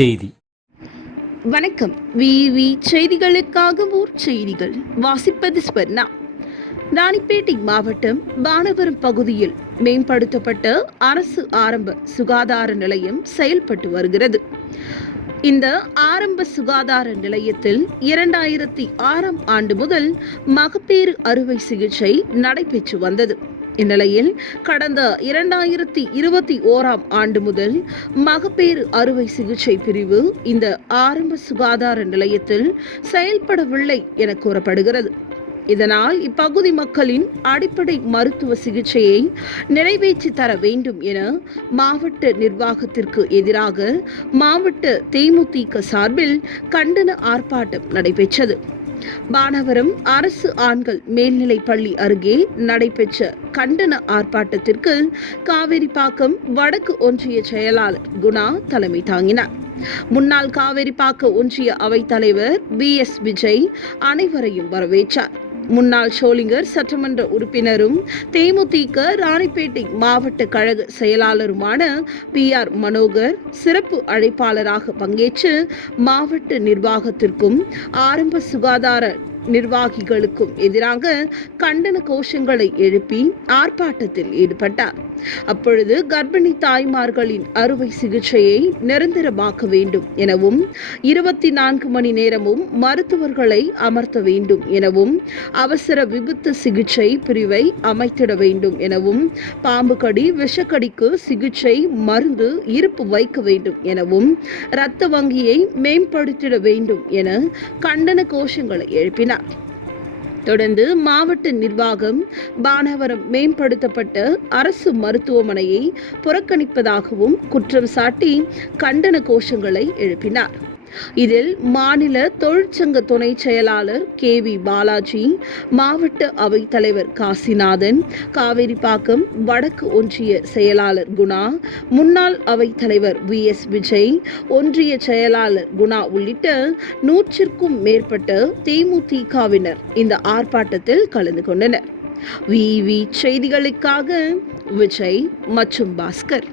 செய்தி. வணக்கம். விவி செய்திகளுக்காக ஊர் செய்திகள். வாசிப்பது ஸ்வர்ணா. ராணிப்பேட்டை மாவட்டம் பானவரம் பகுதியில் மேம்படுத்தப்பட்ட அரசு ஆரம்ப சுகாதார நிலையம் செயல்பட்டு வருகிறது. இந்த ஆரம்ப சுகாதார நிலையத்தில் இரண்டாயிரத்தி ஆறாம் ஆண்டு முதல் மகப்பேறு அறுவை சிகிச்சை நடைபெற்று வந்தது. இந்நிலையில் கடந்த இரண்டாயிரத்தி இருபத்தி ஓராம் ஆண்டு முதல் மகப்பேறு அறுவை சிகிச்சை பிரிவு இந்த ஆரம்ப சுகாதார நிலையத்தில் செயல்படவில்லை என கூறப்படுகிறது. இதனால் இப்பகுதி மக்களின் அடிப்படை மருத்துவ சிகிச்சையை நிறைவேற்றி தர வேண்டும் என மாவட்ட நிர்வாகத்திற்கு எதிராக மாவட்ட தேமுதிக சார்பில் கண்டன ஆர்ப்பாட்டம் நடைபெற்றது. மாணவரும் அரசு ஆண்கள் மேல்நிலைப் பள்ளி அருகே நடைபெற்ற கண்டன ஆர்ப்பாட்டத்திற்கு காவேரிப்பாக்கம் வடக்கு ஒன்றிய செயலாளர் குணா தலைமை தாங்கினார். முன்னாள் காவேரிப்பாக்க ஒன்றிய அவைத் தலைவர் பி எஸ் விஜய் அனைவரையும் வரவேற்றார். முன்னாள் ஷோலிங்கர் சட்டமன்ற உறுப்பினரும் தேமுதிக ராணிப்பேட்டை மாவட்ட கழக செயலாளருமான பி ஆர் மனோகர் சிறப்பு அழைப்பாளராக பங்கேற்று மாவட்ட நிர்வாகத்திற்கும் ஆரம்ப சுகாதார நிர்வாகிகளுக்கும் எதிராக கண்டன கோஷங்களை எழுப்பி ஆர்ப்பாட்டத்தில் ஈடுபட்டார். அப்பொழுது கர்ப்பிணி தாய்மார்களின் அறுவை சிகிச்சையை நிரந்தரமாக்க வேண்டும் எனவும் இருபத்தி நான்கு மணி நேரமும் மருத்துவர்களை அமர்த்த வேண்டும் எனவும் அவசர விபத்து சிகிச்சை பிரிவை அமைத்திட வேண்டும் எனவும் பாம்பு கடி விஷக்கடிக்கு சிகிச்சை மருந்து இருப்பு வைக்க வேண்டும் எனவும் இரத்த வங்கியை மேம்படுத்திட வேண்டும் என கண்டன கோஷங்களை எழுப்பினார். தொடர்ந்து மாவட்ட நிர்வாகம் பானவரம் மேம்படுத்தப்பட்ட அரசு மருத்துவமனையை புறக்கணிப்பதாகவும் குற்றம் சாட்டி கண்டன கோஷங்களை எழுப்பினார். இதில் மாநில தொழிற்சங்க துணை செயலாளர் கே வி பாலாஜி மாவட்ட அவைத்தலைவர் காசிநாதன் காவேரிப்பாக்கம் வடக்கு ஒன்றிய செயலாளர் குணா முன்னாள் அவைத்தலைவர் வி எஸ் விஜய் ஒன்றிய செயலாளர் குணா உள்ளிட்ட நூற்றிற்கும் மேற்பட்ட தேமுதிகவினர் இந்த ஆர்ப்பாட்டத்தில் கலந்து கொண்டனர். விவி செய்திகளுக்காக விஜய் மற்றும் பாஸ்கர்.